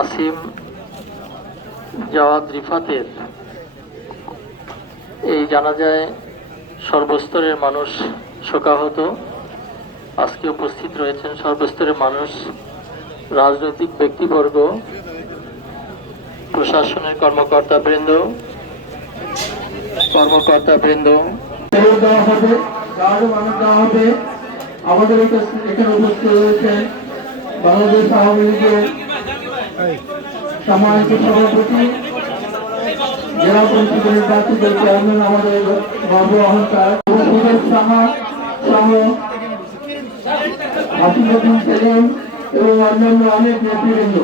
Asim Javad রিফাতের। এই জানাজায় সর্বস্তরের মানুষ শোকাহত। আজকে উপস্থিত রয়েছেন সর্বস্তরের মানুষ, রাজনৈতিক ব্যক্তিবর্গ, প্রশাসনের কর্মকর্তা বৃন্দ কর্মকর্তা বৃন্দ আমাদের এখানে উপস্থিত রয়েছেন বাংলাদেশ আওয়ামী লীগের সামাজিক সভাপতি, জেলা পরিষদের নির্বাচিত চেয়ারম্যান আমাদের বাবু অহংকার সাহা এবং অন্যান্য অনেক নেতৃবৃন্দ।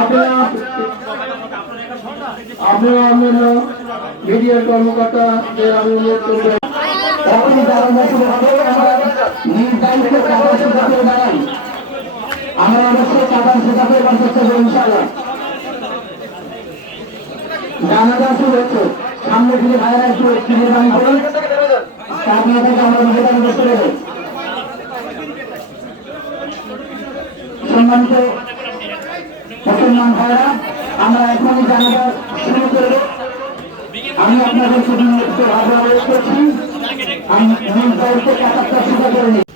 আপনারা অন্যান্য মিডিয়ার কর্মকর্তাদের আমি অনুরোধ করবেন জানানো শুরু হবে আমরা কাগজ দাঁড়াই আমরা অবশ্যই কাগজ শেখাতে এবার চেষ্টা সামনে থেকে ভাইরা আমরা নিবেদন করতে জানাজা শুরু করব। আমি আপনাদেরকে বিনীত ভাবে করছি। আমি নিজ দায়িত্বে কাজটা শুরু করে নিই